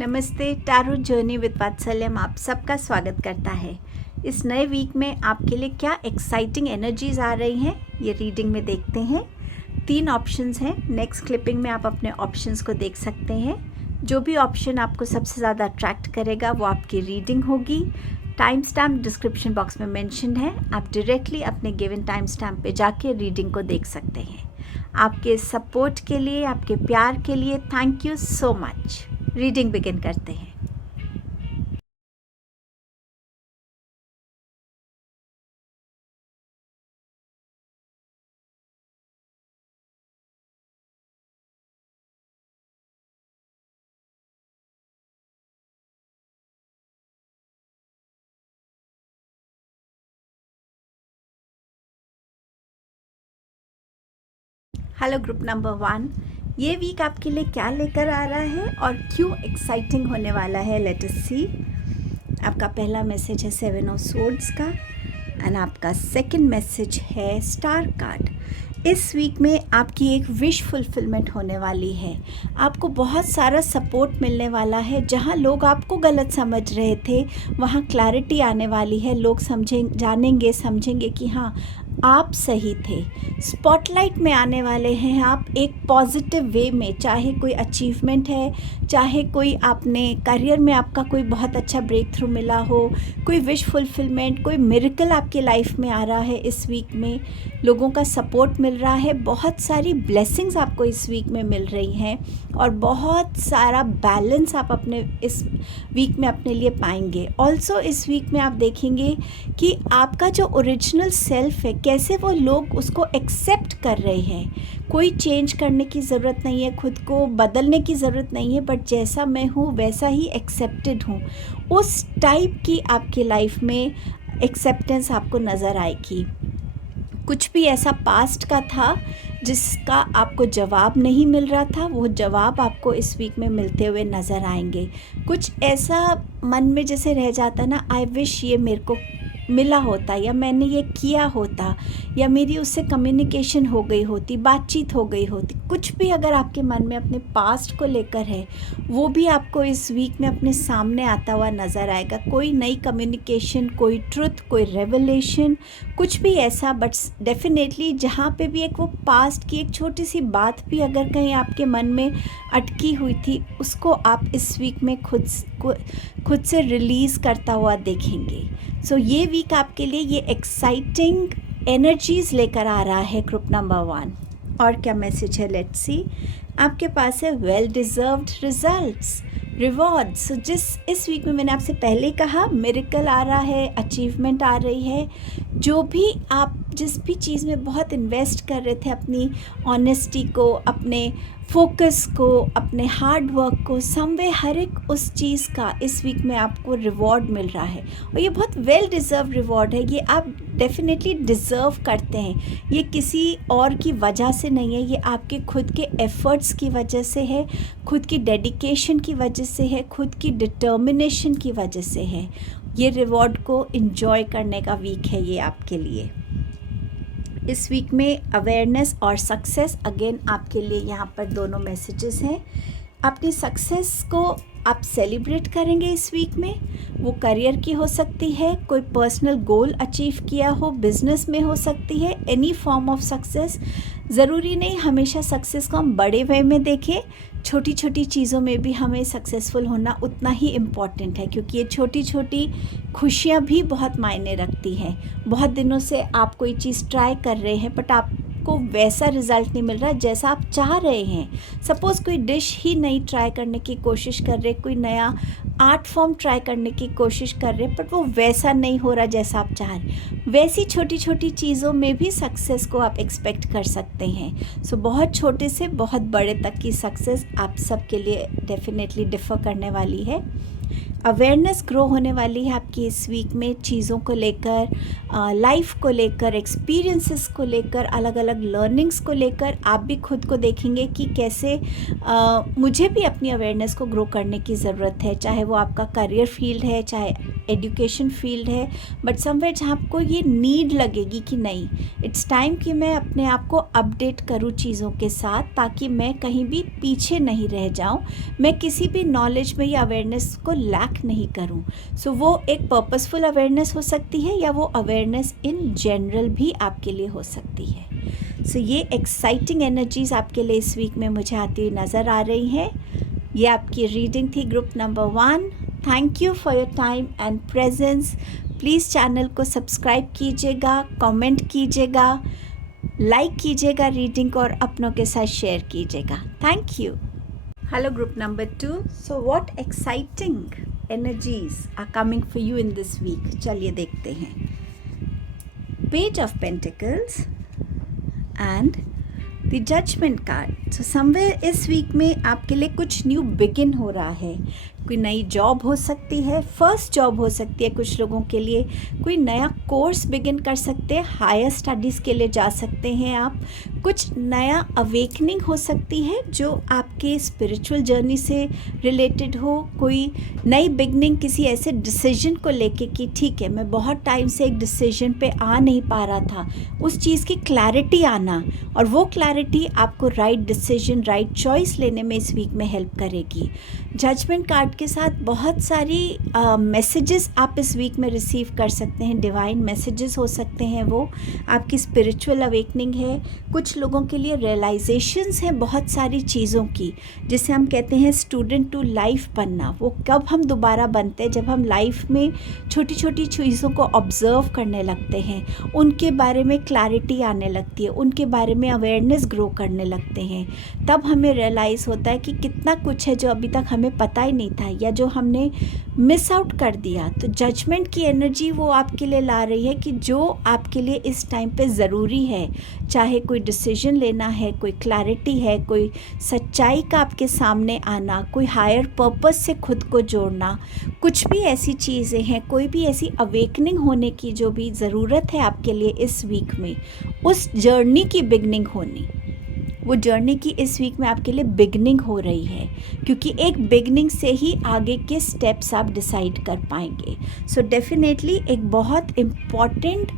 नमस्ते। Tarot journey with वात्सल्यम आप सबका स्वागत करता है। इस नए वीक में आपके लिए क्या एक्साइटिंग एनर्जीज आ रही हैं ये रीडिंग में देखते हैं। 3 ऑप्शंस हैं। नेक्स्ट क्लिपिंग में आप अपने ऑप्शंस को देख सकते हैं। जो भी ऑप्शन आपको सबसे ज़्यादा अट्रैक्ट करेगा वो आपकी रीडिंग होगी। टाइम स्टैम्प डिस्क्रिप्शन बॉक्स में मेंशन है। आप डायरेक्टली अपने गिवन टाइम स्टैम्प पे जाके रीडिंग को देख सकते हैं। आपके सपोर्ट के लिए, आपके प्यार के लिए thank you so much. Reading begin करते हैं। हेलो ग्रुप नंबर 1, ये वीक आपके लिए क्या लेकर आ रहा है और क्यों एक्साइटिंग होने वाला है, लेट अस सी। आपका पहला मैसेज है 7 ऑफ सोर्ड्स का एंड आपका सेकंड मैसेज है स्टार कार्ड। इस वीक में आपकी एक विश फुलफिलमेंट होने वाली है। आपको बहुत सारा सपोर्ट मिलने वाला है। जहाँ लोग आपको गलत समझ रहे थे वहाँ क्लैरिटी आने वाली है। लोग जानेंगे समझेंगे कि हाँ आप सही थे। स्पॉटलाइट में आने वाले हैं आप एक पॉजिटिव वे में। चाहे कोई अचीवमेंट है, चाहे कोई आपने करियर में आपका कोई बहुत अच्छा ब्रेक थ्रू मिला हो, कोई विश फुलफिलमेंट, कोई मिरेकल आपके लाइफ में आ रहा है। इस वीक में लोगों का सपोर्ट मिल रहा है। बहुत सारी ब्लेसिंग्स आपको इस वीक में मिल रही हैं और बहुत सारा बैलेंस आप अपने इस वीक में अपने लिए पाएंगे। ऑल्सो इस वीक में आप देखेंगे कि आपका जो ओरिजिनल सेल्फ है, कैसे वो लोग उसको एक्सेप्ट कर रहे हैं। कोई चेंज करने की ज़रूरत नहीं है, खुद को बदलने की ज़रूरत नहीं है, बट जैसा मैं हूँ वैसा ही एक्सेप्टेड हूँ। उस टाइप की आपकी लाइफ में एक्सेप्टेंस आपको नज़र आएगी। कुछ भी ऐसा पास्ट का था जिसका आपको जवाब नहीं मिल रहा था, वो जवाब आपको इस वीक में मिलते हुए नज़र आएंगे। कुछ ऐसा मन में जैसे रह जाता ना, आई विश ये मेरे को मिला होता, या मैंने ये किया होता, या मेरी उससे कम्युनिकेशन हो गई होती, बातचीत हो गई होती। कुछ भी अगर आपके मन में अपने पास्ट को लेकर है वो भी आपको इस वीक में अपने सामने आता हुआ नज़र आएगा। कोई नई कम्युनिकेशन, कोई ट्रुथ, कोई रेवलेशन, कुछ भी ऐसा। बट डेफिनेटली जहाँ पे भी एक वो पास्ट की एक छोटी सी बात भी अगर कहीं आपके मन में अटकी हुई थी, उसको आप इस वीक में खुद से रिलीज़ करता हुआ देखेंगे। सो ये वीक आपके लिए ये एक्साइटिंग एनर्जीज़ लेकर आ रहा है ग्रुप नंबर 1। और क्या मैसेज है, लेट्स सी। आपके पास है वेल डिज़र्व्ड रिजल्ट्स, रिवॉर्ड्स। इस वीक में मैंने आपसे पहले कहा मिरेकल आ रहा है, अचीवमेंट आ रही है। जो भी आप जिस भी चीज़ में बहुत इन्वेस्ट कर रहे थे, अपनी ऑनेस्टी को, अपने फोकस को, अपने हार्ड वर्क को, समवे हर एक उस चीज़ का इस वीक में आपको रिवॉर्ड मिल रहा है। और ये बहुत वेल डिज़र्व रिवॉर्ड है। ये आप डेफिनेटली डिज़र्व करते हैं। ये किसी और की वजह से नहीं है, ये आपके खुद के एफ़र्ट्स की वजह से है, खुद की डेडिकेशन की वजह से है, खुद की डिटर्मिनेशन की वजह से है। ये रिवॉर्ड को एंजॉय करने का वीक है ये आपके लिए। इस वीक में अवेयरनेस और सक्सेस अगेन आपके लिए यहाँ पर दोनों मैसेजेस हैं। अपनी सक्सेस को आप सेलिब्रेट करेंगे इस वीक में। वो करियर की हो सकती है, कोई पर्सनल गोल अचीव किया हो, बिजनेस में हो सकती है, एनी फॉर्म ऑफ सक्सेस। ज़रूरी नहीं हमेशा सक्सेस को हम बड़े वे में देखें, छोटी छोटी चीज़ों में भी हमें सक्सेसफुल होना उतना ही इम्पॉर्टेंट है, क्योंकि ये छोटी छोटी खुशियाँ भी बहुत मायने रखती हैं। बहुत दिनों से आप कोई चीज़ ट्राई कर रहे हैं बट आपको वैसा रिज़ल्ट नहीं मिल रहा जैसा आप चाह रहे हैं। सपोज़ कोई डिश ही नई ट्राई करने की कोशिश कर रहे, कोई नया आर्ट फॉर्म ट्राई करने की कोशिश कर रहे, बट वो वैसा नहीं हो रहा जैसा आप चाह रहे। वैसी छोटी छोटी चीज़ों में भी सक्सेस को आप एक्सपेक्ट कर सकते हैं। सो बहुत छोटे से बहुत बड़े तक की सक्सेस आप सबके लिए डेफिनेटली डिफ़र करने वाली है। अवेयरनेस ग्रो होने वाली है आपकी इस वीक में, चीज़ों को लेकर, लाइफ को लेकर, एक्सपीरियंसेस को लेकर, अलग अलग लर्निंग्स को लेकर। आप भी खुद को देखेंगे कि कैसे मुझे भी अपनी अवेयरनेस को ग्रो करने की ज़रूरत है। चाहे वो आपका करियर फील्ड है, चाहे एजुकेशन फील्ड है, बट समवेयर जहाँ आपको ये नीड लगेगी कि नहीं, इट्स टाइम कि मैं अपने आप को अपडेट करूँ चीज़ों के साथ, ताकि मैं कहीं भी पीछे नहीं रह जाऊँ, मैं किसी भी नॉलेज में या अवेयरनेस को लैक नहीं करूँ। सो वो एक पर्पसफुल अवेयरनेस हो सकती है, या वो अवेयरनेस इन जनरल भी आपके लिए हो सकती है। सो ये एक्साइटिंग एनर्जीज आपके लिए इस वीक में मुझे आती हुई नज़र आ रही हैं। ये आपकी रीडिंग थी group number 1। Thank you for your time and presence. Please channel को सब्सक्राइब कीजिएगा, कमेंट कीजिएगा, लाइक कीजिएगा रीडिंग को, और अपनों के साथ शेयर कीजिएगा। Thank you. Hello group number 2। So what exciting energies are coming for you in this week? चलिए देखते हैं। Page of Pentacles and the Judgment card. So somewhere इस वीक में आपके लिए कुछ न्यू बिगिन हो रहा है। कोई नई जॉब हो सकती है, फर्स्ट जॉब हो सकती है कुछ लोगों के लिए, कोई नया कोर्स बिगिन कर सकते हैं, हायर स्टडीज़ के लिए जा सकते हैं आप, कुछ नया अवेकनिंग हो सकती है जो आपके स्पिरिचुअल जर्नी से रिलेटेड हो, कोई नई बिगनिंग किसी ऐसे डिसीजन को लेके कि ठीक है मैं बहुत टाइम से एक डिसीजन पे आ नहीं पा रहा था, उस चीज़ की क्लैरिटी आना, और वो क्लैरिटी आपको राइट डिसीजन, राइट चॉइस लेने में इस वीक में हेल्प करेगी। जजमेंट कार्ड के साथ बहुत सारी मैसेजेस आप इस वीक में रिसीव कर सकते हैं, डिवाइन मैसेजेस हो सकते हैं, वो आपकी स्पिरिचुअल अवेकनिंग है। कुछ लोगों के लिए रियलाइजेशंस हैं बहुत सारी चीज़ों की, जिसे हम कहते हैं स्टूडेंट टू लाइफ बनना। वो कब हम दोबारा बनते हैं, जब हम लाइफ में छोटी छोटी चीज़ों को ऑब्जर्व करने लगते हैं, उनके बारे में क्लैरिटी आने लगती है, उनके बारे में अवेयरनेस ग्रो करने लगते हैं, तब हमें रियलाइज़ होता है कि कितना कुछ है जो अभी तक हमें पता ही नहीं था, या जो हमने मिस आउट कर दिया। तो जजमेंट की एनर्जी वो आपके लिए ला रही है कि जो आपके लिए इस टाइम पे ज़रूरी है, चाहे कोई डिसीजन लेना है, कोई क्लैरिटी है, कोई सच्चाई का आपके सामने आना, कोई हायर पर्पस से खुद को जोड़ना, कुछ भी ऐसी चीज़ें हैं, कोई भी ऐसी अवेकनिंग होने की जो भी ज़रूरत है आपके लिए इस वीक में, उस जर्नी की बिगनिंग होनी, वो जर्नी की इस वीक में आपके लिए बिगनिंग हो रही है, क्योंकि एक बिगनिंग से ही आगे के स्टेप्स आप डिसाइड कर पाएंगे। सो डेफिनेटली एक बहुत इम्पॉर्टेंट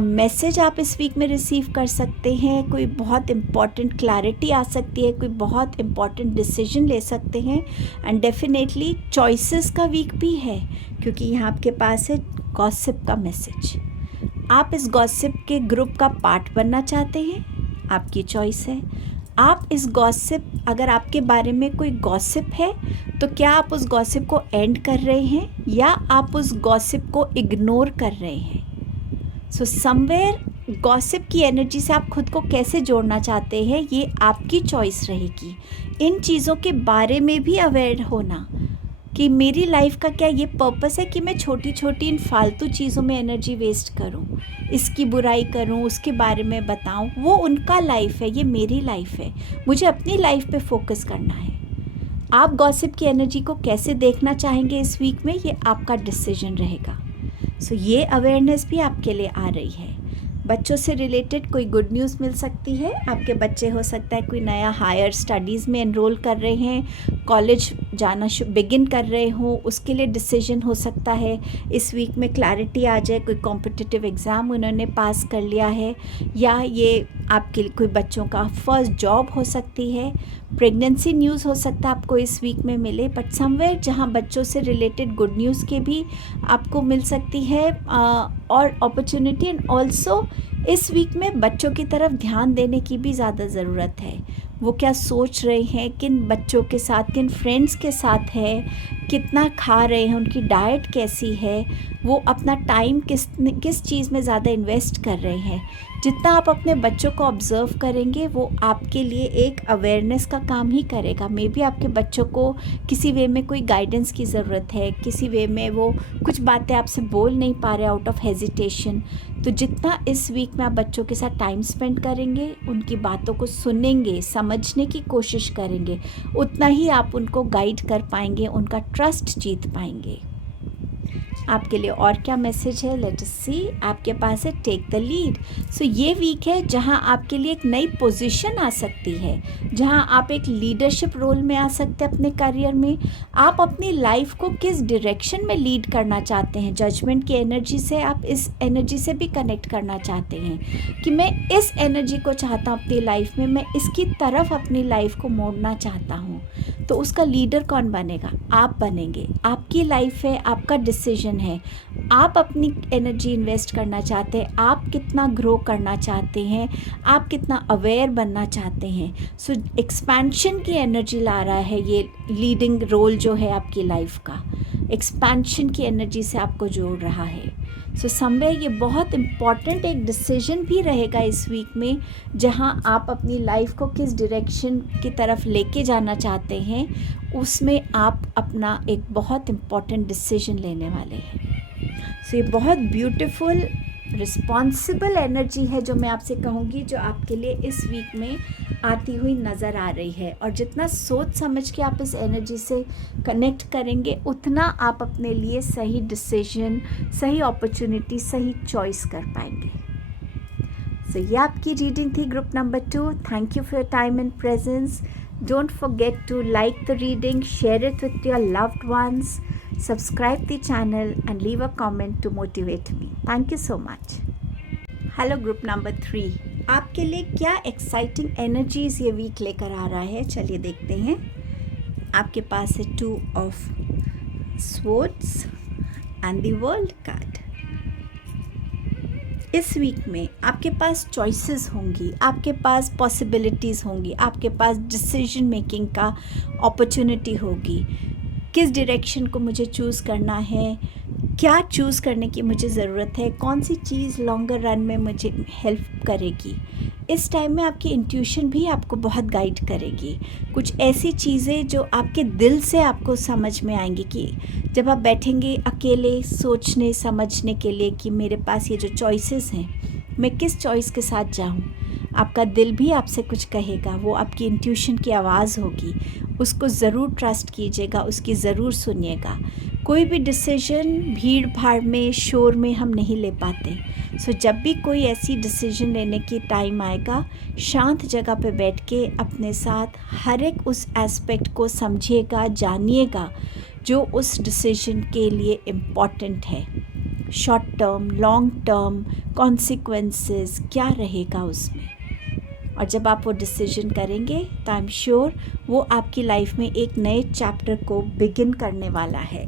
मैसेज आप इस वीक में रिसीव कर सकते हैं, कोई बहुत इम्पॉर्टेंट क्लैरिटी आ सकती है, कोई बहुत इम्पॉर्टेंट डिसीजन ले सकते हैं, एंड डेफिनेटली चॉइसेस का वीक भी है, क्योंकि यहाँ आपके पास है गॉसिप का मैसेज। आप इस गॉसिप के ग्रुप का पार्ट बनना चाहते हैं, आपकी चॉइस है। आप इस गॉसिप, अगर आपके बारे में कोई गॉसिप है तो क्या आप उस गॉसिप को एंड कर रहे हैं, या आप उस गॉसिप को इग्नोर कर रहे हैं। सो समवेयर गॉसिप की एनर्जी से आप खुद को कैसे जोड़ना चाहते हैं, ये आपकी चॉइस रहेगी। इन चीज़ों के बारे में भी अवेयर होना कि मेरी लाइफ का क्या ये पर्पस है कि मैं छोटी छोटी इन फालतू चीज़ों में एनर्जी वेस्ट करूं, इसकी बुराई करूं, उसके बारे में बताऊं। वो उनका लाइफ है, ये मेरी लाइफ है, मुझे अपनी लाइफ पे फोकस करना है। आप गॉसिप की एनर्जी को कैसे देखना चाहेंगे इस वीक में, ये आपका डिसीजन रहेगा। सो ये अवेयरनेस भी आपके लिए आ रही है। बच्चों से रिलेटेड कोई गुड न्यूज़ मिल सकती है। आपके बच्चे हो सकता है कोई नया हायर स्टडीज़ में एनरोल कर रहे हैं, कॉलेज जाना बिगिन कर रहे हो, उसके लिए डिसीजन हो सकता है इस वीक में क्लैरिटी आ जाए। कोई कॉम्पिटिटिव एग्ज़ाम उन्होंने पास कर लिया है, या ये आपके कोई बच्चों का फर्स्ट जॉब हो सकती है। प्रेगनेंसी न्यूज़ हो सकता है आपको इस वीक में मिले, बट समवेयर जहाँ बच्चों से रिलेटेड गुड न्यूज़ के भी आपको मिल सकती है और अपॉर्चुनिटी। एंड ऑल्सो इस वीक में बच्चों की तरफ ध्यान देने की भी ज़्यादा ज़रूरत है। वो क्या सोच रहे हैं, किन बच्चों के साथ, किन फ्रेंड्स के साथ है, कितना खा रहे हैं, उनकी डाइट कैसी है, वो अपना टाइम किस चीज़ में ज़्यादा इन्वेस्ट कर रहे हैं। जितना आप अपने बच्चों को ऑब्ज़र्व करेंगे, वो आपके लिए एक अवेयरनेस का काम ही करेगा। मे बी आपके बच्चों को किसी वे में कोई गाइडेंस की ज़रूरत है, किसी वे में वो कुछ बातें आपसे बोल नहीं पा रहे आउट ऑफ हेजिटेशन। तो जितना इस वीक में आप बच्चों के साथ टाइम स्पेंड करेंगे, उनकी बातों को सुनेंगे, समझने की कोशिश करेंगे, उतना ही आप उनको गाइड कर पाएंगे, उनका ट्रस्ट जीत पाएंगे। आपके लिए और क्या मैसेज है, लेट अस सी। आपके पास है टेक द लीड। सो ये वीक है जहां आपके लिए एक नई पोजीशन आ सकती है, जहां आप एक लीडरशिप रोल में आ सकते हैं अपने करियर में। आप अपनी लाइफ को किस डायरेक्शन में लीड करना चाहते हैं, जजमेंट की एनर्जी से आप इस एनर्जी से भी कनेक्ट करना चाहते हैं कि मैं इस एनर्जी को चाहता हूँ अपनी लाइफ में, मैं इसकी तरफ अपनी लाइफ को मोड़ना चाहता हूँ। तो उसका लीडर कौन बनेगा? आप बनेंगे। आपकी लाइफ है, आपका डिसीजन है। आप अपनी एनर्जी इन्वेस्ट करना चाहते हैं, आप कितना ग्रो करना चाहते हैं, आप कितना अवेयर बनना चाहते हैं। सो एक्सपेंशन की एनर्जी ला रहा है ये लीडिंग रोल जो है आपकी लाइफ का, एक्सपेंशन की एनर्जी से आपको जोड़ रहा है। सो समवेयर ये बहुत इम्पॉर्टेंट एक डिसीजन भी रहेगा इस वीक में, जहां आप अपनी लाइफ को किस डायरेक्शन की तरफ लेके जाना चाहते हैं, उसमें आप अपना एक बहुत इम्पॉर्टेंट डिसीजन लेने वाले हैं। सो ये बहुत ब्यूटीफुल रिस्पॉन्सिबल एनर्जी है जो मैं आपसे कहूँगी, जो आपके लिए इस वीक में आती हुई नज़र आ रही है। और जितना सोच समझ के आप इस एनर्जी से कनेक्ट करेंगे, उतना आप अपने लिए सही डिसीजन, सही अपॉर्चुनिटी, सही चॉइस कर पाएंगे। सो ये आपकी रीडिंग थी group number 2। Thank you for your time and presence. Don't forget to like the reading, share it with your loved ones, subscribe the channel and leave a comment to motivate me. Thank you so much. Hello group number 3, आपके लिए क्या exciting energies ये week लेकर आ रहा है, चलिए देखते हैं। आपके पास है 2 of Swords and the world card. इस वीक में आपके पास चॉइसेस होंगी, आपके पास पॉसिबिलिटीज़ होंगी, आपके पास डिसीजन मेकिंग का अपॉर्चुनिटी होगी। किस डायरेक्शन को मुझे चूज़ करना है, क्या चूज़ करने की मुझे ज़रूरत है, कौन सी चीज़ लॉन्गर रन में मुझे हेल्प करेगी। इस टाइम में आपकी इंट्यूशन भी आपको बहुत गाइड करेगी। कुछ ऐसी चीज़ें जो आपके दिल से आपको समझ में आएंगी कि जब आप बैठेंगे अकेले सोचने समझने के लिए कि मेरे पास ये जो चॉइसेस हैं, मैं किस चॉइस के साथ जाऊँ, आपका दिल भी आपसे कुछ कहेगा। वो आपकी इंट्यूशन की आवाज़ होगी, उसको ज़रूर ट्रस्ट कीजिएगा, उसकी ज़रूर सुनिएगा। कोई भी डिसीजन भीड़ भाड़ में, शोर में हम नहीं ले पाते। सो जब भी कोई ऐसी डिसीजन लेने की टाइम आएगा, शांत जगह पे बैठ के अपने साथ हर एक उस एस्पेक्ट को समझिएगा, जानिएगा जो उस डिसीजन के लिए इम्पॉर्टेंट है। Short term, long term consequences क्या रहेगा उसमें। और जब आप वो डिसीजन करेंगे तो आई एम श्योर वो आपकी लाइफ में एक नए चैप्टर को बिगिन करने वाला है।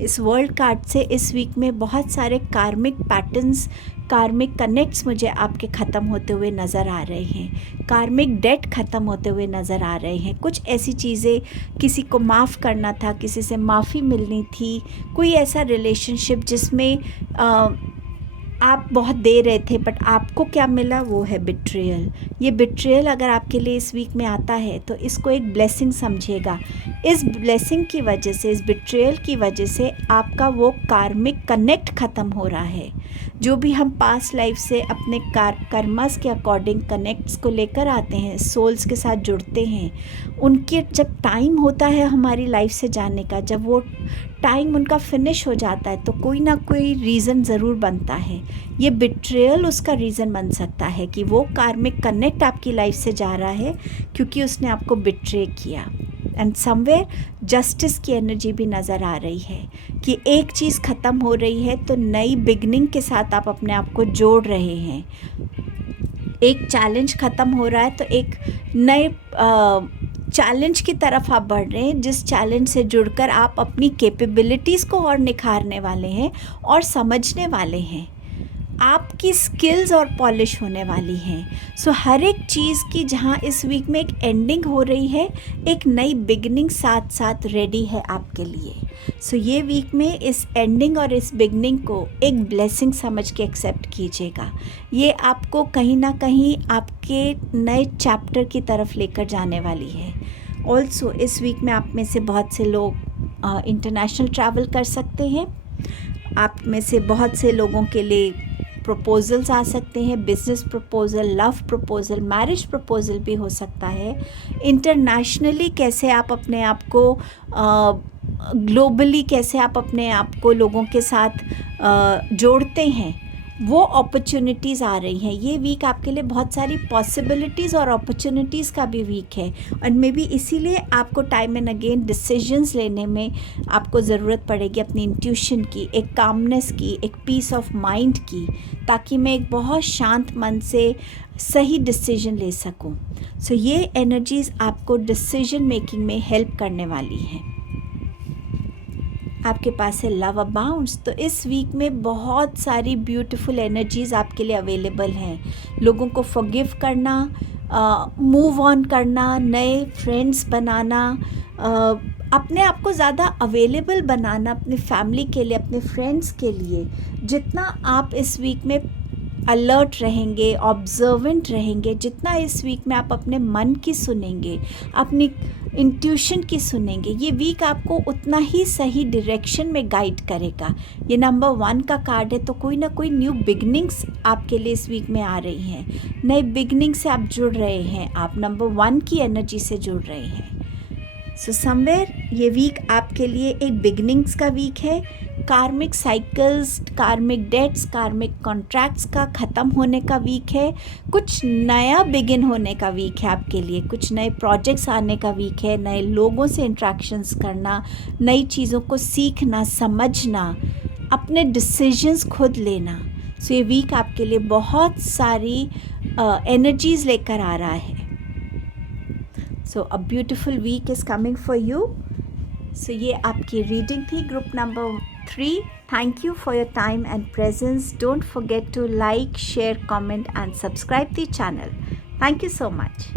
इस वर्ल्ड कार्ड से इस वीक में बहुत सारे कार्मिक पैटर्न्स, कार्मिक कनेक्ट्स मुझे आपके ख़त्म होते हुए नज़र आ रहे हैं। कार्मिक डेट ख़त्म होते हुए नज़र आ रहे हैं। कुछ ऐसी चीज़ें, किसी को माफ़ करना था, किसी से माफ़ी मिलनी थी, कोई ऐसा रिलेशनशिप जिसमें आप बहुत दे रहे थे बट आपको क्या मिला, वो है बिट्रेयल। ये बिट्रेयल अगर आपके लिए इस वीक में आता है तो इसको एक ब्लेसिंग समझिएगा। इस ब्लेसिंग की वजह से, इस बिट्रेयल की वजह से आपका वो कार्मिक कनेक्ट ख़त्म हो रहा है। जो भी हम पास्ट लाइफ से अपने कर्मस के अकॉर्डिंग कनेक्ट्स को लेकर आते हैं, सोल्स के साथ जुड़ते हैं, उनके जब टाइम होता है हमारी लाइफ से जाने का, जब वो टाइम उनका फिनिश हो जाता है तो कोई ना कोई रीज़न ज़रूर बनता है। ये बिट्रेयल उसका रीज़न बन सकता है कि वो कार्मिक कनेक्ट आपकी लाइफ से जा रहा है क्योंकि उसने आपको बिट्रे किया। एंड समवेयर जस्टिस की एनर्जी भी नज़र आ रही है कि एक चीज़ ख़त्म हो रही है तो नई बिगनिंग के साथ आप अपने आप को जोड़ रहे हैं। एक चैलेंज ख़त्म हो रहा है तो एक नए चैलेंज की तरफ आप बढ़ रहे हैं, जिस चैलेंज से जुड़कर आप अपनी कैपेबिलिटीज़ को और निखारने वाले हैं और समझने वाले हैं। आपकी स्किल्स और पॉलिश होने वाली हैं। सो हर एक चीज़ की जहाँ इस वीक में एक एंडिंग हो रही है, एक नई बिगनिंग साथ साथ रेडी है आपके लिए। सो ये वीक में इस एंडिंग और इस बिगनिंग को एक ब्लेसिंग समझ के एक्सेप्ट कीजिएगा। ये आपको कहीं ना कहीं आपके नए चैप्टर की तरफ लेकर जाने वाली है। ऑल्सो इस वीक में आप में से बहुत से लोग इंटरनेशनल ट्रैवल कर सकते हैं। आप में से बहुत से लोगों के लिए प्रपोजल्स आ सकते हैं, business proposal, love proposal, marriage proposal भी हो सकता है। इंटरनेशनली कैसे आप अपने आप को ग्लोबली कैसे आप अपने आप को लोगों के साथ जोड़ते हैं, वो अपॉर्चुनिटीज़ आ रही हैं। ये वीक आपके लिए बहुत सारी पॉसिबिलिटीज़ और अपॉर्चुनिटीज़ का भी वीक है, और मे बी इसीलिए आपको टाइम एंड अगेन डिसीजंस लेने में आपको ज़रूरत पड़ेगी अपनी इंट्यूशन की, एक कामनेस की, एक पीस ऑफ माइंड की, ताकि मैं एक बहुत शांत मन से सही डिसीजन ले सकूं। सो ये एनर्जीज़ आपको डिसीजन मेकिंग में हेल्प करने वाली हैं। आपके पास है लव अबाउंड्स, तो इस वीक में बहुत सारी ब्यूटीफुल एनर्जीज़ आपके लिए अवेलेबल हैं। लोगों को फॉरगिव करना, मूव ऑन करना, नए फ्रेंड्स बनाना, अपने आप को ज़्यादा अवेलेबल बनाना अपने फैमिली के लिए, अपने फ्रेंड्स के लिए। जितना आप इस वीक में अलर्ट रहेंगे, ऑब्जर्वेंट रहेंगे, जितना इस वीक में आप अपने मन की सुनेंगे, अपनी इंट्यूशन की सुनेंगे, ये वीक आपको उतना ही सही डायरेक्शन में गाइड करेगा। ये नंबर 1 का कार्ड है, तो कोई ना कोई न्यू बिगनिंग्स आपके लिए इस वीक में आ रही हैं। नए बिगनिंग से आप जुड़ रहे हैं, आप नंबर 1 की एनर्जी से जुड़ रहे हैं। सो समवेयर ये वीक आपके लिए एक बिगनिंग्स का वीक है। कार्मिक साइकिल्स, कार्मिक डेट्स, कार्मिक कॉन्ट्रैक्ट्स का ख़त्म होने का वीक है। कुछ नया बिगिन होने का वीक है आपके लिए, कुछ नए प्रोजेक्ट्स आने का वीक है, नए लोगों से इंट्रैक्शंस करना, नई चीज़ों को सीखना, समझना, अपने डिसीजंस खुद लेना। सो ये वीक आपके लिए बहुत सारी एनर्जीज़ लेकर आ रहा है। So a beautiful week is coming for you. So ये आपकी रीडिंग थी group number 3. Thank you for your time and presence. Don't forget to like, share, comment and subscribe the channel. Thank you so much.